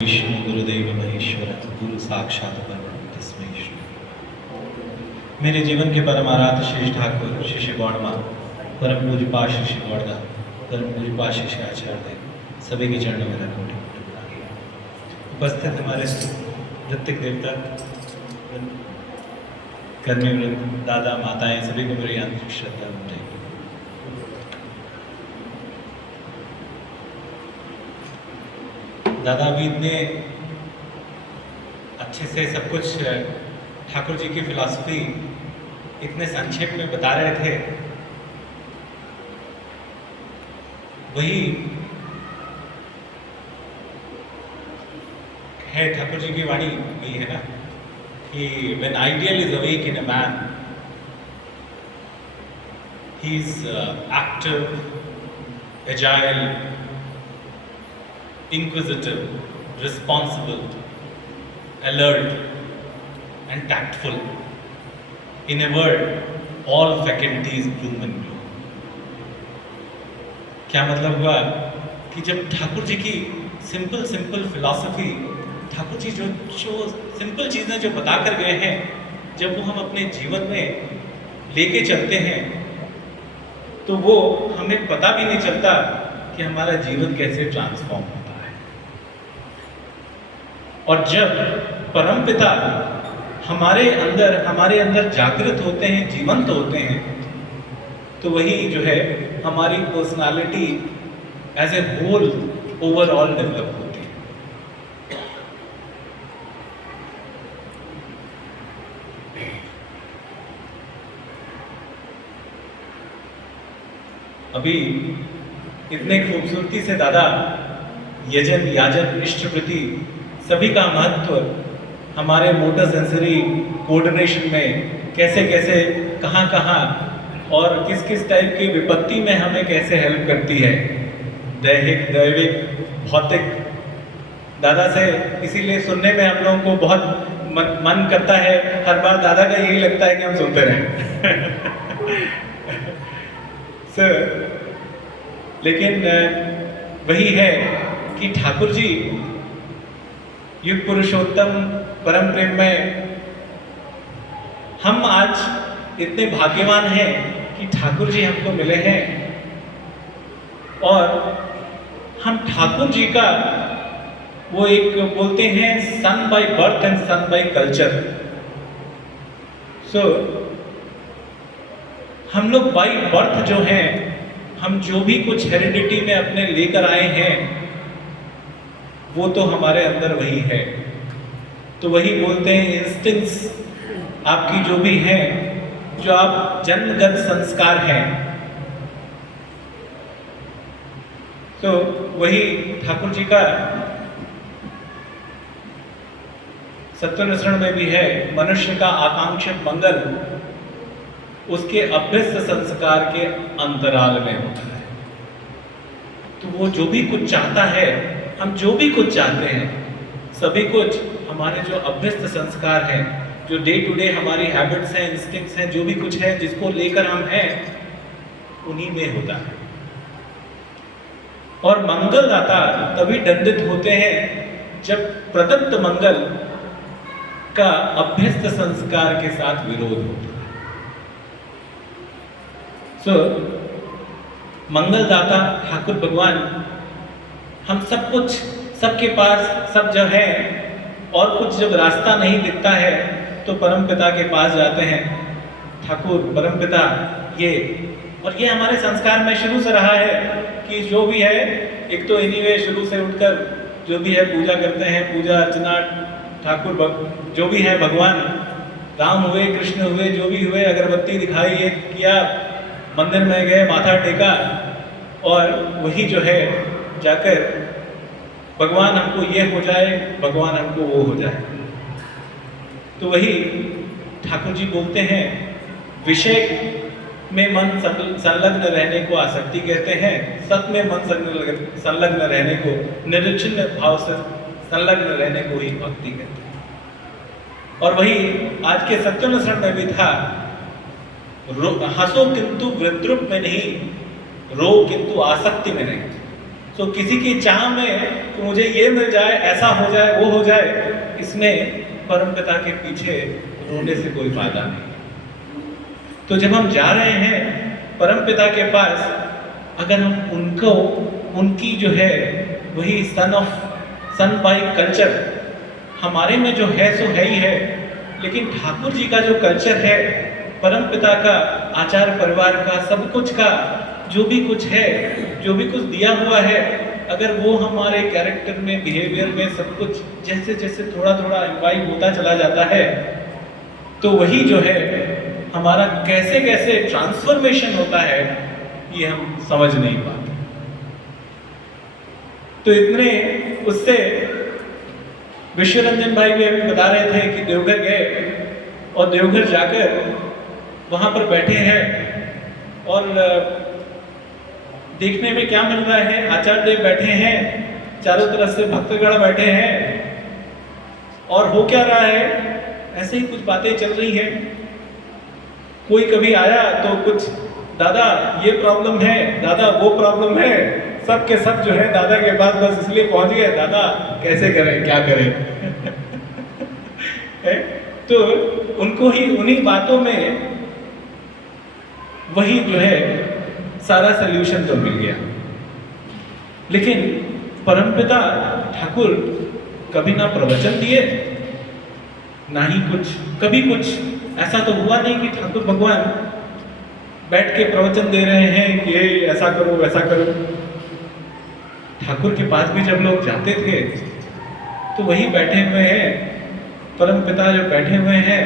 विष्णु गुरुदेव महेश्वर गुरु साक्षात परब्रह्म तस्मै श्री। मेरे जीवन के परम आराध्य श्री ठाकुर शिष्य गौड़मा, परम पूज्य पाश शिष्य गौड़दा, परम पूज्य पाश शिष्य आचार्य सभी के चरणों में रखो। उपस्थित हमारे ऋतिक देवता, कर्मी वृंद, दादा माताएं, सभी को मेरी आंतरिक श्रद्धा बताइए। दादा अभी इतने अच्छे से सब कुछ ठाकुर जी की फिलॉसफी इतने संक्षेप में बता रहे थे। वही है ठाकुर जी की वाणी भी है ना कि when ideal is awake in a man, he is active, agile, inquisitive, responsible, alert and tactful. In a word, all faculties bloom and glow. क्या मतलब हुआ कि जब ठाकुर जी की सिंपल फिलॉसफी, ठाकुर जी जो सिंपल चीज़ें जो बता कर गए हैं, जब वो हम अपने जीवन में लेके चलते हैं तो वो हमें पता भी नहीं चलता कि हमारा जीवन कैसे ट्रांसफॉर्म होता है। और जब परमपिता हमारे अंदर जागृत होते हैं, जीवंत होते हैं, तो वही जो है हमारी personality as a whole overall develop होती है। अभी इतने खूबसूरती से दादा यजन याजन इष्टवृत्ति सभी का महत्व हमारे मोटर सेंसरी कोऑर्डिनेशन में कैसे कैसे कहाँ और किस किस टाइप की विपत्ति में हमें कैसे हेल्प करती है, दैहिक दैविक भौतिक। दादा से इसीलिए सुनने में हम लोगों को बहुत मन करता है, हर बार दादा का यही लगता है कि हम सुनते रहें। लेकिन वही है कि ठाकुर जी युग पुरुषोत्तम परम प्रेम में हम आज इतने भाग्यवान हैं कि ठाकुर जी हमको मिले हैं और हम ठाकुर जी का वो एक बोलते हैं son by birth and son by culture. हम लोग बाय बर्थ जो हैं, हम जो भी कुछ हेरिडिटी में अपने लेकर आए हैं वो तो हमारे अंदर वही है। तो वही बोलते हैं इंस्टिंक्ट्स आपकी जो भी हैं, जो आप जन्मगत संस्कार हैं, तो वही ठाकुर जी का सत्वनिसरण में भी है, मनुष्य का आकांक्षित मंगल उसके अभ्यस्त संस्कार के अंतराल में होता है। तो वो जो भी कुछ चाहता है, हम जो भी कुछ चाहते हैं, सभी कुछ हमारे जो अभ्यस्त संस्कार हैं, जो डे टू डे हमारी हैबिट्स हैं, इंस्टिंक्ट्स हैं, जो भी कुछ है जिसको लेकर हम हैं, उन्हीं में होता है। और मंगलदाता तभी दंडित होते हैं जब प्रदत्त मंगल का अभ्यस्त संस्कार के साथ विरोध होता है। मंगलदाता ठाकुर भगवान हम सब कुछ, सबके पास सब जो है, और कुछ जब रास्ता नहीं दिखता है तो परम पिता के पास जाते हैं। ठाकुर परम पिता और ये हमारे संस्कार में शुरू से रहा है कि जो भी है, एक तो एनीवे शुरू से उठकर जो भी है पूजा करते हैं, पूजा अर्चना ठाकुर जो भी है भगवान, राम हुए कृष्ण हुए जो भी हुए, अगरबत्ती दिखाई, ये किया, मंदिर में गए, माथा टेका, और वही जो है जाकर भगवान हमको ये हो जाए, भगवान हमको वो हो जाए। तो वही ठाकुर जी बोलते हैं, विषय में मन संलग्न रहने को आसक्ति कहते हैं, सत में मन संलग्न रहने को, निरक्षिन्न भाव से संलग्न रहने को ही भक्ति कहते हैं। और वही आज के सत्वनिसरण में भी था, हंसो किंतु विद्रुप में नहीं, रो किंतु आसक्ति में नहीं। तो किसी की चाह में कि मुझे ये मिल जाए, ऐसा हो जाए, वो हो जाए, इसमें परमपिता के पीछे रोने से कोई फायदा नहीं। तो जब हम जा रहे हैं परमपिता के पास, अगर हम उनको, उनकी जो है वही सन बाई कल्चर, हमारे में जो है सो है ही है, लेकिन ठाकुर जी का जो कल्चर है, परमपिता का, आचार्य परिवार का, सब कुछ का जो भी कुछ है, जो भी कुछ दिया हुआ है, अगर वो हमारे कैरेक्टर में, बिहेवियर में, सब कुछ जैसे जैसे थोड़ा थोड़ा इम्बाइब होता चला जाता है, तो वही जो है हमारा कैसे कैसे ट्रांसफॉर्मेशन होता है, ये हम समझ नहीं पाते। तो इतने उससे विश्वरंजन भाई भी अभी बता रहे थे कि देवघर गए और देवघर जाकर वहां पर बैठे हैं और देखने में क्या मिल रहा है, आचार्य देव बैठे हैं, चारों तरफ से भक्तगण बैठे हैं, और हो क्या रहा है, ऐसे ही कुछ बातें चल रही हैं। कोई कभी आया तो कुछ, दादा ये प्रॉब्लम है, दादा वो प्रॉब्लम है, सब के सब जो है दादा के पास बस इसलिए पहुंच गए, दादा कैसे करें, क्या करें। तो उनको ही उन्हीं बातों में वही जो है सारा सल्यूशन तो मिल गया। लेकिन परमपिता ठाकुर कभी ना प्रवचन दिए, ना ही कुछ, कभी कुछ ऐसा तो हुआ नहीं कि ठाकुर भगवान बैठ के प्रवचन दे रहे हैं कि ये ऐसा करो वैसा करो। ठाकुर के पास भी जब लोग जाते थे तो वही बैठे हुए हैं, परमपिता जो बैठे हुए हैं,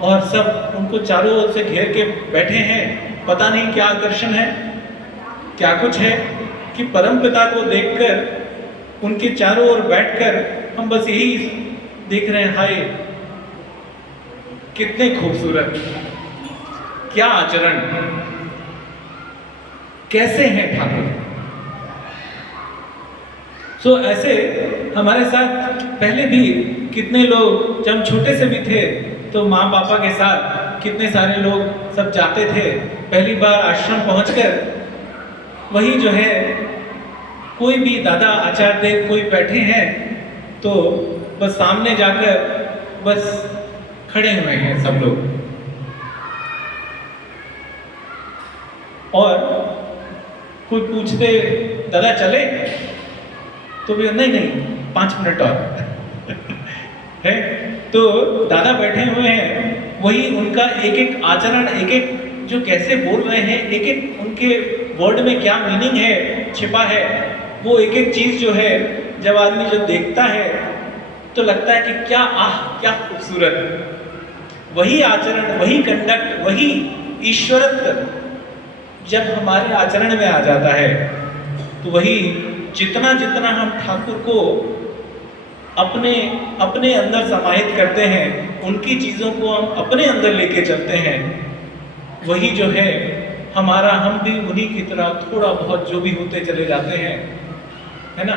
और सब उनको चारों ओर से घेर के बैठे हैं। पता नहीं क्या आकर्षण है, क्या कुछ है कि परमपिता को देखकर, उनके चारों ओर बैठकर हम बस यही देख रहे हैं, हाय कितने खूबसूरत, क्या आचरण, कैसे हैं ठाकुर। सो ऐसे हमारे साथ पहले भी कितने लोग, जब हम छोटे से भी थे तो माँ पापा के साथ कितने सारे लोग सब जाते थे। पहली बार आश्रम पहुंचकर वही जो है, कोई भी दादा आचार्य देव कोई बैठे हैं तो बस सामने जाकर बस खड़े हुए हैं सब लोग, और कोई पूछते दादा चले, तो भी नहीं नहीं 5 मिनट और है। तो दादा बैठे हुए हैं, वही उनका एक एक आचरण, एक एक जो कैसे बोल रहे हैं, एक एक उनके वर्ड में क्या मीनिंग है छिपा है, वो एक एक चीज जो है जब आदमी जो देखता है तो लगता है कि क्या क्या खूबसूरत। वही आचरण, वही कंडक्ट, वही ईश्वरत्व जब हमारे आचरण में आ जाता है, तो वही जितना जितना हम ठाकुर को अपने अपने अंदर समाहित करते हैं, उनकी चीज़ों को हम अपने अंदर लेके चलते हैं, वही जो है हमारा, हम भी उन्हीं की तरह थोड़ा बहुत जो भी होते चले जाते हैं, है ना।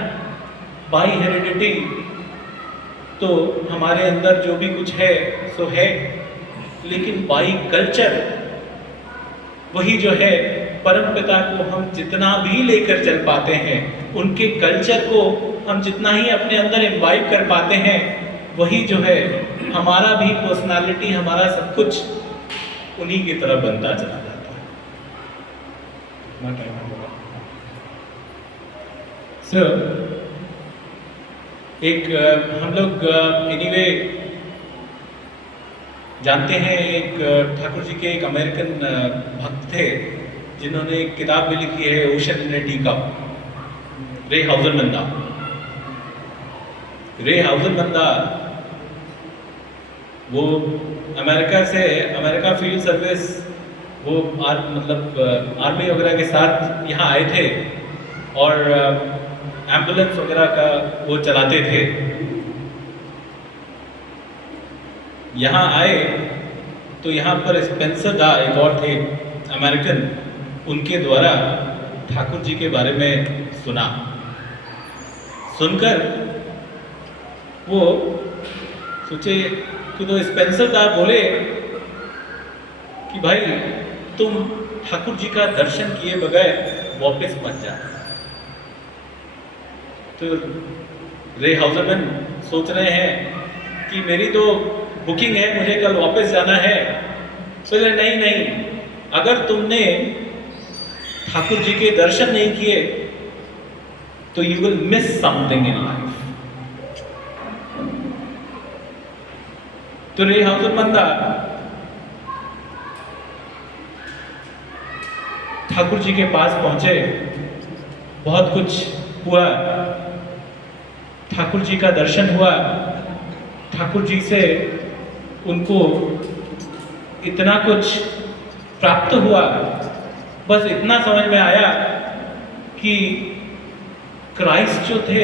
बाई हेरिडिटी तो हमारे अंदर जो भी कुछ है सो है, लेकिन बाई कल्चर वही जो है परमपिता को हम जितना भी लेकर चल पाते हैं, उनके कल्चर को हम जितना ही अपने अंदर इम्बाइब कर पाते हैं, वही जो है हमारा भी पर्सनालिटी, हमारा सब कुछ उन्हीं की तरह बनता चला जाता है। सो एक हम लोग एनीवे जानते हैं, एक ठाकुर जी के एक अमेरिकन भक्त थे जिन्होंने एक किताब भी लिखी है, ocean in A tea cup, रे हाउजनबंदा। रे हाउजनबंदा वो अमेरिका से, अमेरिका फील्ड सर्विस, वो मतलब आर्मी वगैरह के साथ यहाँ आए थे और एम्बुलेंस वगैरह का वो चलाते थे। यहाँ आए तो यहाँ पर स्पेंसर दा एक और थे अमेरिकन, उनके द्वारा ठाकुर जी के बारे में सुना। सुनकर वो सोचे कि, तो स्पेंसर दा बोले कि भाई तुम ठाकुर जी का दर्शन किए बगैर वापस मत जा। तो रे हाउसमैन सोच रहे हैं कि मेरी तो बुकिंग है, मुझे कल वापस जाना है। बोले नहीं नहीं, अगर तुमने ठाकुर जी के दर्शन नहीं किए तो you will miss something in life. तो रे हाउसमैन बंदा ठाकुर जी के पास पहुंचे, बहुत कुछ हुआ, ठाकुर जी का दर्शन हुआ, ठाकुर जी से उनको इतना कुछ प्राप्त हुआ। बस इतना समझ में आया कि क्राइस्ट जो थे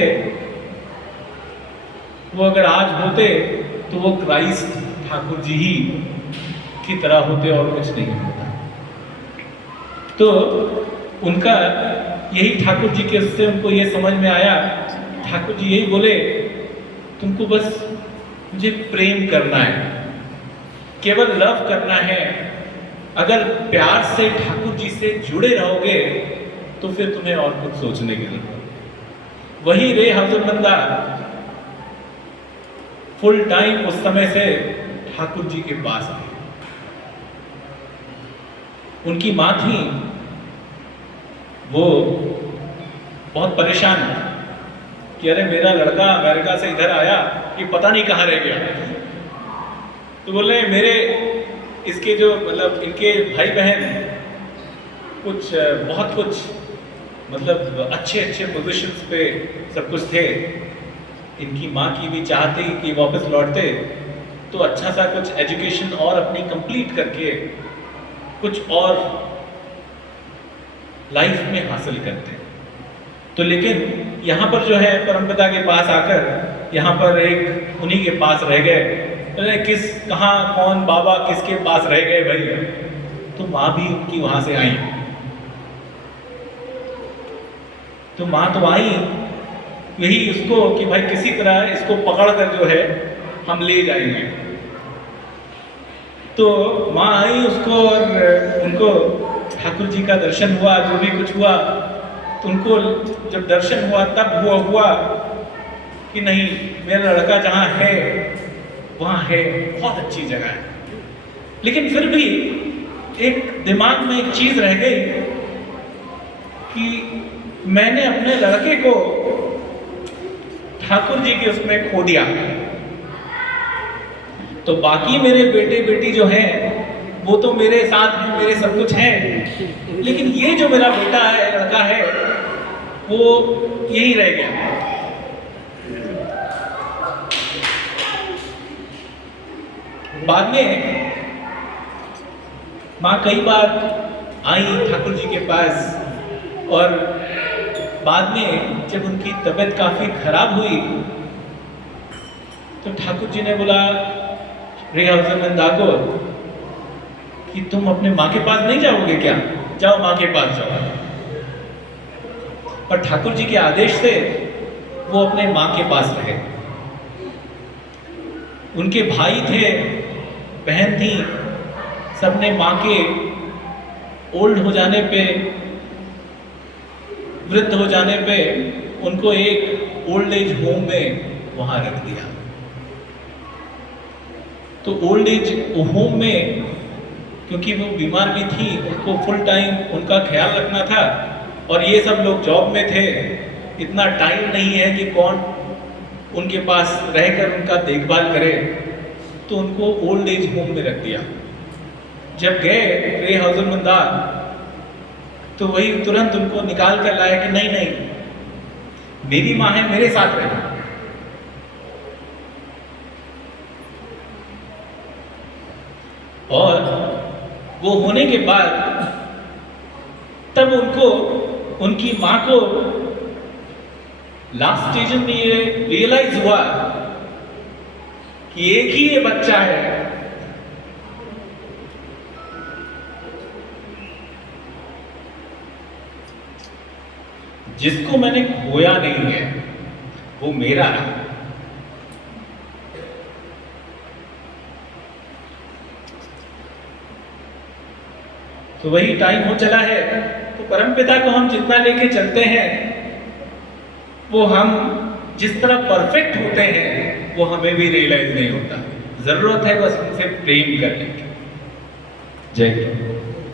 वो अगर आज होते तो वो क्राइस्ट ठाकुर जी ही की तरह होते और कुछ नहीं होता। तो उनका यही ठाकुर जी के उससे उनको ये समझ में आया, ठाकुर जी यही बोले तुमको बस मुझे प्रेम करना है, केवल लव करना है। अगर प्यार से ठाकुर जी से जुड़े रहोगे तो फिर तुम्हें और कुछ सोचने की जरूरत नहीं। वही रे हाउसमैन फुल टाइम उस समय से ठाकुर जी के पास थे। उनकी मां थी, वो बहुत परेशान कि अरे मेरा लड़का अमेरिका से इधर आया, ये पता नहीं कहाँ रह गया। तो बोले मेरे इसके जो मतलब इनके भाई बहन कुछ बहुत कुछ मतलब अच्छे अच्छे पोजीशंस पे सब कुछ थे। इनकी माँ की भी चाह थी कि वापस लौटते तो अच्छा सा कुछ एजुकेशन और अपनी कंप्लीट करके कुछ और लाइफ में हासिल करते। तो लेकिन यहाँ पर जो है परमपिता के पास आकर यहाँ पर एक उन्हीं के पास रह गए। अरे किस कहाँ कौन बाबा किसके पास रह गए भाई। तो माँ भी उनकी वहाँ से आई। तो माँ तो आई यही उसको कि भाई किसी तरह इसको पकड़ कर जो है हम ले जाएंगे। तो माँ आई उसको और उनको ठाकुर जी का दर्शन हुआ, जो भी कुछ हुआ। तो उनको जब दर्शन हुआ तब हुआ कि नहीं मेरा लड़का जहाँ है वहाँ है, बहुत अच्छी जगह है। लेकिन फिर भी एक दिमाग में एक चीज रह गई कि मैंने अपने लड़के को ठाकुर जी के उसमें खो दिया। तो बाकी मेरे बेटे बेटी जो हैं वो तो मेरे साथ हैं, मेरे सब कुछ हैं, लेकिन ये जो मेरा बेटा है, लड़का है, वो यही रह गया। बाद में माँ कई बार आई ठाकुर जी के पास और बाद में जब उनकी तबीयत काफी खराब हुई तो ठाकुर जी ने बोला रे हाउसमैन को कि तुम अपने माँ के पास नहीं जाओगे क्या? जाओ माँ के पास जाओ। और ठाकुर जी के आदेश से वो अपने माँ के पास रहे। उनके भाई थे, बहन थी, सबने माँ के ओल्ड हो जाने पे, वृद्ध हो जाने पे उनको एक ओल्ड एज होम में वहाँ रख दिया। तो ओल्ड एज होम में क्योंकि वो बीमार भी थी, उनको फुल टाइम उनका ख्याल रखना था और ये सब लोग जॉब में थे, इतना टाइम नहीं है कि कौन उनके पास रहकर उनका देखभाल करे। तो उनको ओल्ड एज होम में रख दिया। जब गए रे हाउसमैन तो वही तुरंत उनको निकाल कर लाया कि नहीं नहीं मेरी माँ है, मेरे साथ रहे। और वो होने के बाद तब उनको उनकी माँ को लास्ट स्टेज में ये रियलाइज हुआ कि एक ही ये बच्चा है जिसको मैंने खोया नहीं है, वो मेरा है। तो वही टाइम हो चला है। तो परमपिता को हम जितना लेके चलते हैं वो हम जिस तरह परफेक्ट होते हैं वो हमें भी रियलाइज नहीं होता। जरूरत है बस उनसे प्रेम करने की। जय हिंद।